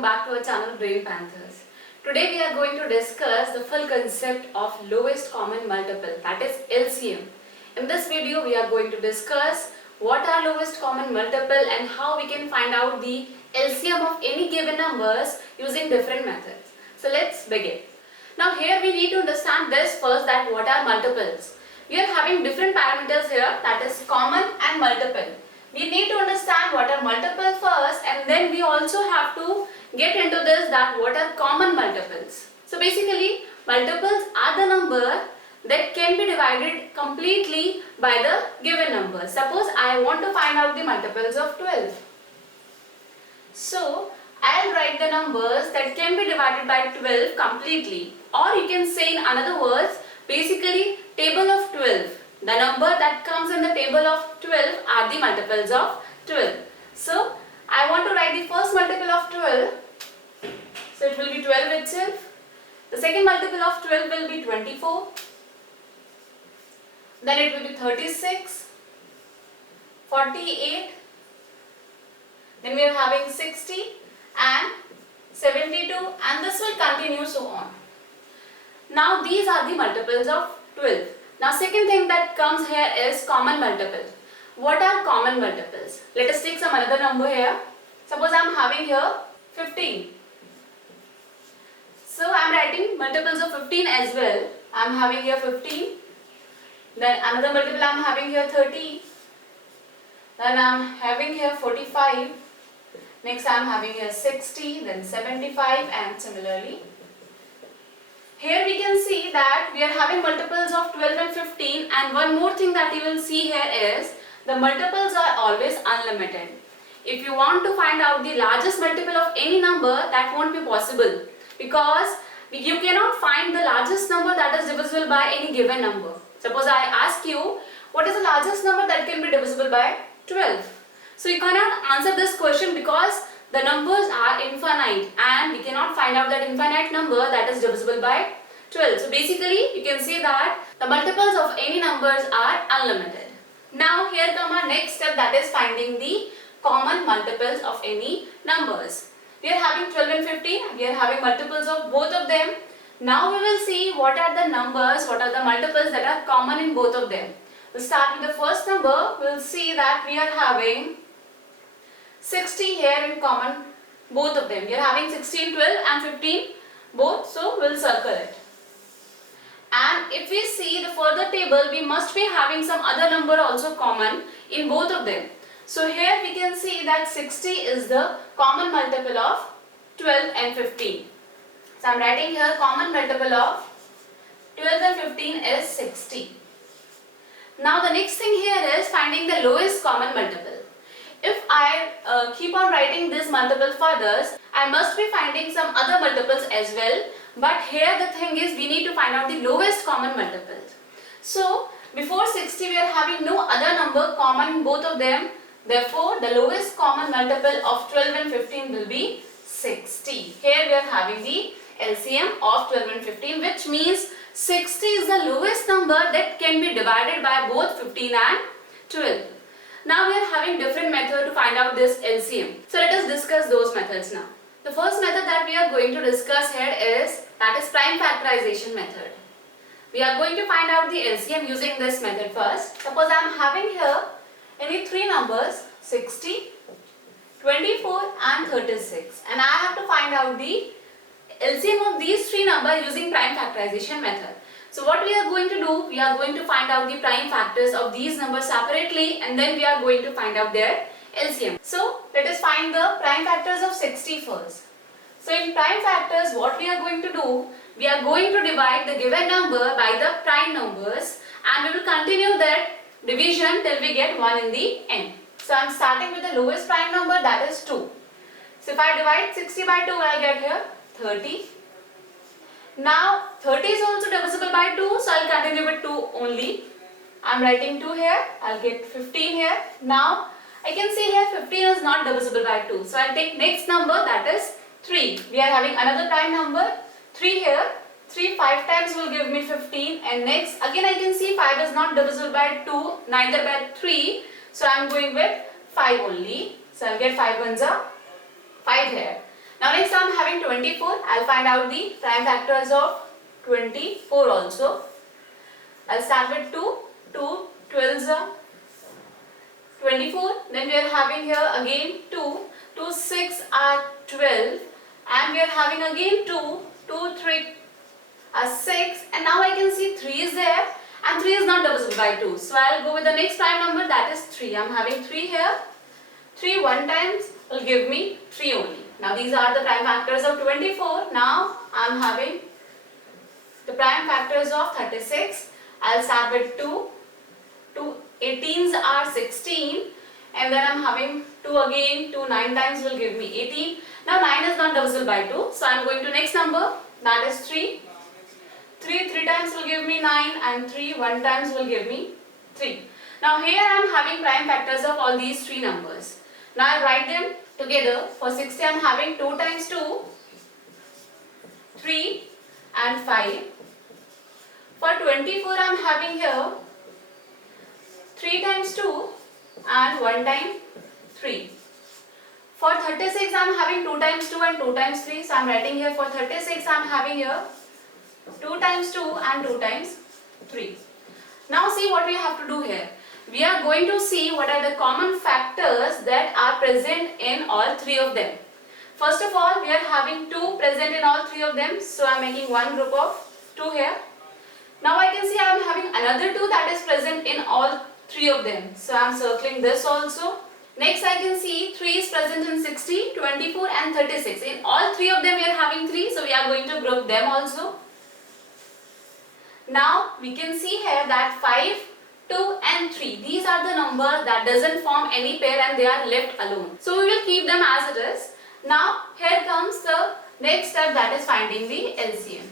welcome back to our channel Brain Panthers. Today we are going to discuss the full concept of lowest common multiple, that is LCM. In this video we are going to discuss what are lowest common multiple and how we can find out the LCM of any given numbers using different methods. So let's begin. Now here we need to understand this first, that what are multiples. We are having different parameters here, that is common and multiple. We need to understand what are multiple first, and then we also have to get into this that what are common multiples. So basically multiples are the number that can be divided completely by the given number. Suppose I want to find out the multiples of 12. So I'll write the numbers that can be divided by 12 completely, or you can say in another words, basically table of 12. The number that comes in the table of 12 are the multiples of 12. So I want to write the first multiple of 12. So it will be 12 itself. The second multiple of 12 will be 24. Then it will be 36, 48. Then we are having 60 and 72, and this will continue so on. Now these are the multiples of 12. Now second thing that comes here is common multiple. What are common multiples? Let us take some another number here. Suppose I am having here 15. So I am writing multiples of 15 as well. I am having here 15. Then another multiple I am having here 30. Then I am having here 45. Next I am having here 60, then 75, and similarly. Here we can see that we are having multiples of 12 and 15, and one more thing that you will see here is the multiples are always unlimited. If you want to find out the largest multiple of any number, that won't be possible, because you cannot find the largest number that is divisible by any given number. Suppose I ask you, what is the largest number that can be divisible by 12? So you cannot answer this question because the numbers are infinite and we cannot find out that infinite number that is divisible by 12. So basically you can say that the multiples of any numbers are unlimited. Now here come our next step, that is finding the common multiples of any numbers. We are having 12 and 15, we are having multiples of both of them. Now we will see what are the numbers, what are the multiples that are common in both of them. We'll start with the first number. We'll see that we are having 60 here in common, both of them. We are having 16, 12 and 15 both, so we'll circle it. And if we see the further table, we must be having some other number also common in both of them. So here we can see that 60 is the common multiple of 12 and 15. So I am writing here common multiple of 12 and 15 is 60. Now the next thing here is finding the lowest common multiple. If I keep on writing this multiple further, I must be finding some other multiples as well. But here the thing is, we need to find out the lowest common multiples. So before 60 we are having no other number common in both of them. Therefore the lowest common multiple of 12 and 15 will be 60. Here we are having the LCM of 12 and 15, which means 60 is the lowest number that can be divided by both 15 and 12. Now we are having different method to find out this LCM. So let us discuss those methods now. The first method that we are going to discuss here is prime factorization method. We are going to find out the LCM using this method first. Suppose I am having here any three numbers, 60, 24 and 36, and I have to find out the LCM of these three numbers using prime factorization method. So what we are going to do, we are going to find out the prime factors of these numbers separately, and then we are going to find out their LCM. So let us find the prime factors of 60 first. So in prime factors, what we are going to do, we are going to divide the given number by the prime numbers, and we will continue that division till we get 1 in the end. So I am starting with the lowest prime number, that is 2. So if I divide 60 by 2, I will get here 30. Now 30 is also divisible by 2, so I will continue with 2 only. I am writing 2 here, I will get 15 here. Now I can see here 15 is not divisible by 2, so I will take next number, that is 3. We are having another prime number, 3 here. 3 5 times will give me 15, and next again I can see 5 is not divisible by 2, neither by 3, so I am going with 5 only. So I will get 5 ones are 5 here. Now next I am having 24. I'll find out the prime factors of 24 also. I'll start with 2. 2 12s are 24. Then we are having here again 2. 2 6 are 12. And we are having again 2. 2 3 are 6. And now I can see 3 is there. And 3 is not divisible by 2. So I'll go with the next prime number, that is 3. I'm having 3 here. 3 one times will give me 3 only. Now these are the prime factors of 24. Now I'm having the prime factors of 36. I'll start with 2. 2 18s are 16. And then I'm having 2 again. 2 9 times will give me 18. Now 9 is not divisible by 2. So I'm going to next number, that is 3. 3 3 times will give me 9 and 3 1 times will give me 3. Now here I am having prime factors of all these 3 numbers. Now I write them together. For 60 I am having 2 times 2, 3 and 5. For 24 I am having here 3 times 2 and 1 time 3. For 36 I am having 2 times 2 and 2 times 3. So I am writing here for 36 I am having here 2 times 2 and 2 times 3. Now see what we have to do here. We are going to see what are the common factors that are present in all 3 of them. First of all, we are having 2 present in all 3 of them. So I am making one group of 2 here. Now I can see I am having another 2 that is present in all 3 of them. So I am circling this also. Next I can see 3 is present in 60, 24 and 36. In all 3 of them we are having 3. So we are going to group them also. Now we can see here that 5, 2 and 3. These are the numbers that doesn't form any pair and they are left alone. So we will keep them as it is. Now here comes the next step, that is finding the LCM.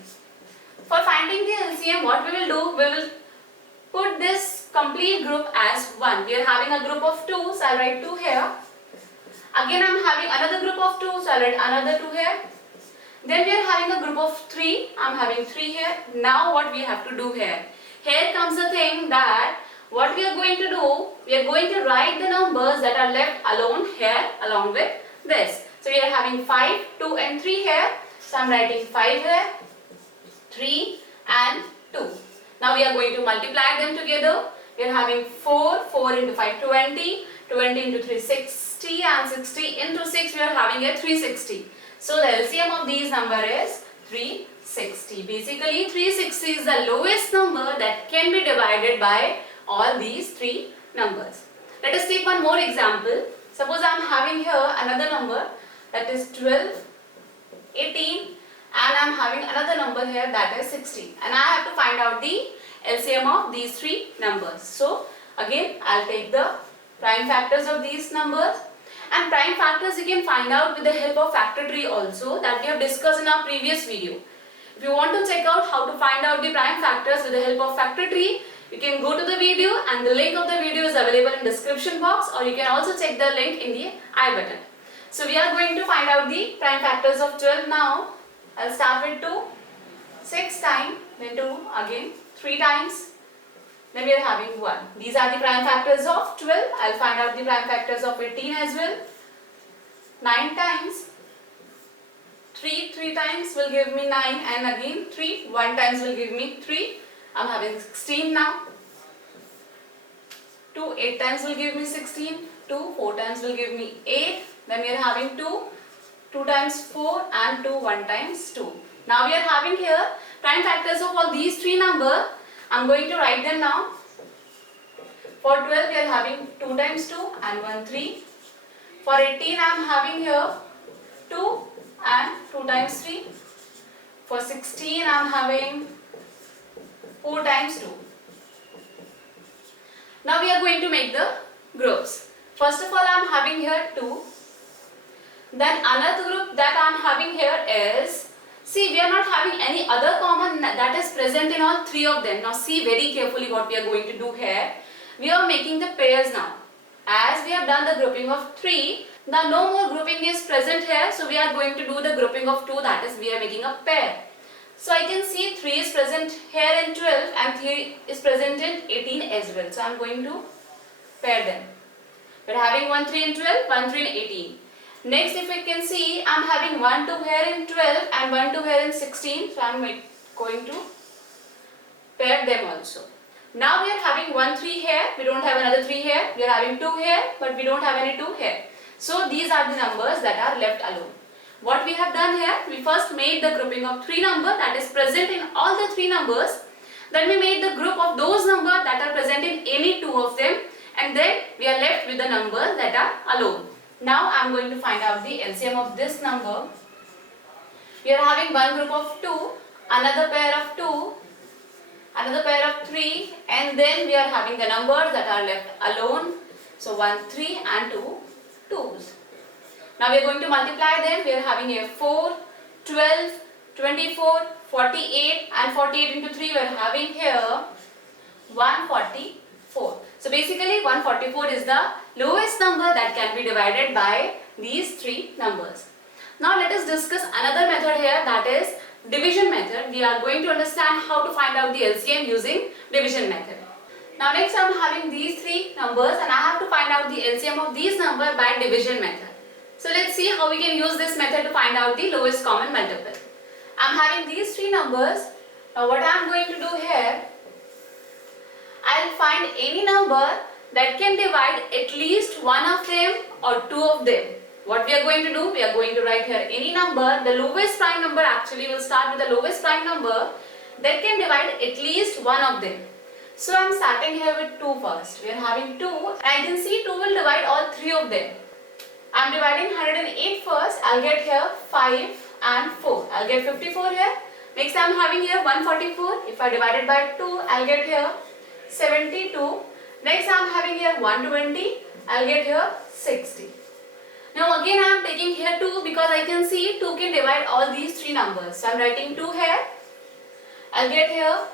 For finding the LCM, what we will do, we will put this complete group as 1. We are having a group of 2, so I will write 2 here. Again I am having another group of 2, so I will write another 2 here. Then we are having a group of 3. I am having 3 here. Now what we have to do here? Here comes the thing that what we are going to do, we are going to write the numbers that are left alone here along with this. So we are having 5, 2 and 3 here. So I am writing 5 here, 3 and 2. Now we are going to multiply them together. We are having 4, 4 into 5, 20, 20 into 3, 60 and 60 into 6 we are having a 360. So the LCM of these number is 360. Basically 360 is the lowest number that can be divided by all these 3 numbers. Let us take one more example. Suppose I am having here another number, that is 12, 18 and I am having another number here, that is 16. And I have to find out the LCM of these 3 numbers. So again I will take the prime factors of these numbers. And prime factors you can find out with the help of factor tree also, that we have discussed in our previous video. If you want to check out how to find out the prime factors with the help of factor tree, you can go to the video and the link of the video is available in description box, or you can also check the link in the I button. So we are going to find out the prime factors of 12 now. I'll start with 2, 6 times, then 2 again, 3 times. Then we are having 1. These are the prime factors of 12. I will find out the prime factors of 18 as well. 9 times. 3 3 times will give me 9 and again 3 1 times will give me 3. I am having 16 now. 2 8 times will give me 16. 2 4 times will give me 8. Then we are having 2 2 times 4 and 2 1 times 2. Now we are having here prime factors of all these 3 numbers. I am going to write them now. For 12 we are having 2 times 2 and 1 3. For 18 I am having here 2 and 2 times 3. For 16 I am having 4 times 2. Now we are going to make the groups. First of all I am having here 2. Then another group that I am having here is, see, we are not having any other common that is present in all 3 of them. Now see very carefully what we are going to do here. We are making the pairs now. As we have done the grouping of 3, now no more grouping is present here. So we are going to do the grouping of 2, that is we are making a pair. So I can see 3 is present here in 12 and 3 is present in 18 as well. So I am going to pair them. We are having 1 3 in 12, 1 3 in 18. Next, if you can see, I'm having 1, 2 here in 12 and 1, 2 here in 16. So I'm going to pair them also. Now we are having 1, 3 here. We don't have another 3 here. We are having 2 here, but we don't have any 2 here. So these are the numbers that are left alone. What we have done here, we first made the grouping of 3 numbers that is present in all the 3 numbers. Then we made the group of those numbers that are present in any 2 of them, and then we are left with the numbers that are alone. Now I am going to find out the LCM of this number. We are having one group of 2, another pair of 2, another pair of 3, and then we are having the numbers that are left alone. So 1, 3 and 2, 2s. Now we are going to multiply them. We are having here 4, 12, 24, 48 and 48 into 3 we are having here 144. So basically 144 is the lowest number that can be divided by these 3 numbers. Now let us discuss another method here, that is division method. We are going to understand how to find out the LCM using division method. Now next I am having these 3 numbers and I have to find out the LCM of these numbers by division method. So let's see how we can use this method to find out the lowest common multiple. I am having these 3 numbers. Now what I am going to do here, I will find any number that can divide at least one of them or 2 of them. What we are going to do, we are going to write here any number, the lowest prime number, actually will start with the lowest prime number that can divide at least one of them. So I am starting here with 2 first. We are having 2 and I can see 2 will divide all 3 of them. I am dividing 108 first, I will get here 5 and 4. I will get 54 here. Next I am having here 144. If I divide it by 2, I will get here 72. Next I am having here 120. I will get here 60. Now again I am taking here 2 because I can see 2 can divide all these 3 numbers. So I am writing 2 here. I will get here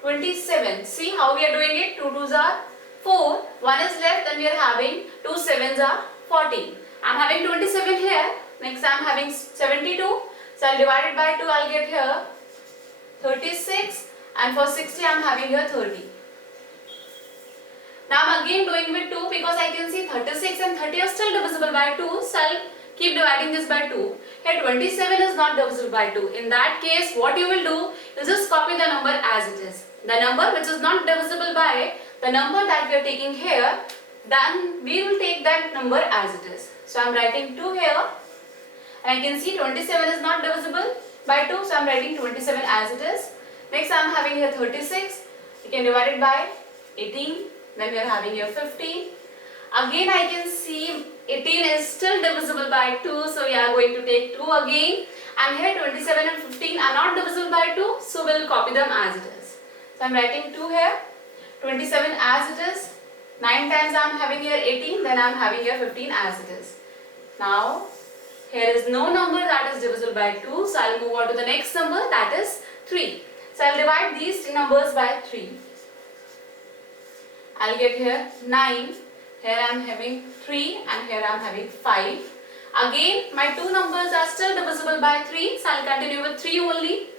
27. See how we are doing it? 2 2s are 4. 1 is left, then we are having 2 7s are 14. I am having 27 here. Next I am having 72. So I will divide it by 2. I will get here 36. And for 60 I am having here 30. Now I am again doing with 2 because I can see 36 and 30 are still divisible by 2. So I will keep dividing this by 2. Here 27 is not divisible by 2. In that case what you will do, you just copy the number as it is. The number which is not divisible by the number that we are taking here, then we will take that number as it is. So I am writing 2 here and I can see 27 is not divisible by 2. So I am writing 27 as it is. Next I am having here 36. You can divide it by 18. Then we are having here 15. Again I can see 18 is still divisible by 2. So we are going to take 2 again. And here 27 and 15 are not divisible by 2. So we will copy them as it is. So I am writing 2 here. 27 as it is. 9 times I am having here 18. Then I am having here 15 as it is. Now here is no number that is divisible by 2. So I will move on to the next number, that is 3. So I will divide these 3 numbers by 3. I will get here 9. Here I am having 3 and here I am having 5. Again my 2 numbers are still divisible by 3. So I will continue with 3 only.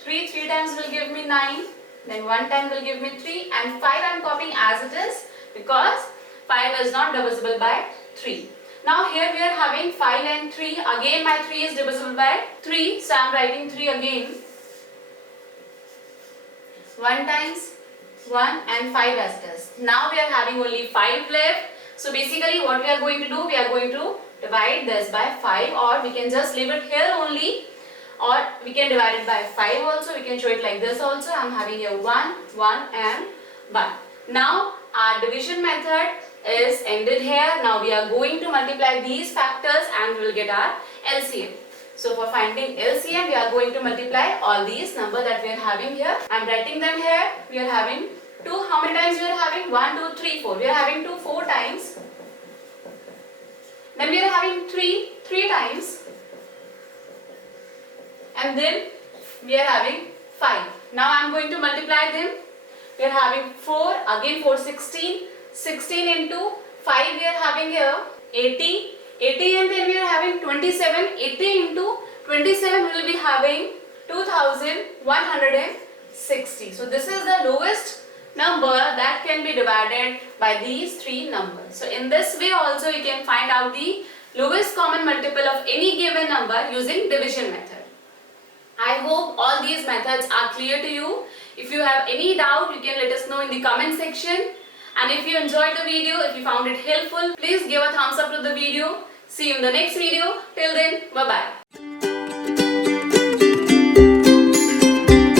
3 times will give me 9. Then 1 time will give me 3 and 5 I am copying as it is because 5 is not divisible by 3. Now here we are having 5 and 3. Again my 3 is divisible by 3. So I am writing 3 again. 1 times 1 and 5 as it is. Now we are having only 5 left. So basically what we are going to do, we are going to divide this by 5, or we can just leave it here only, or we can divide it by 5 also. We can show it like this also. I am having here 1, 1 and 1. Now our division method is ended here. Now we are going to multiply these factors and we will get our LCM. So for finding LCM, we are going to multiply all these numbers that we are having here. I am writing them here. We are having 2. How many times we are having? 1, 2, 3, 4. We are having 2 4 times. Then we are having 3 times. And then we are having 5. Now I am going to multiply them. We are having 4. Again 4, 16. 16 into 5 we are having here 80. 80 and then we are having 27. 80 into 27 we will be having 2160. So this is the lowest number that can be divided by these three numbers. So in this way also you can find out the lowest common multiple of any given number using division method. I hope all these methods are clear to you. If you have any doubt, you can let us know in the comment section. And if you enjoyed the video, if you found it helpful, please give a thumbs up to the video. See you in the next video. Till then, bye bye.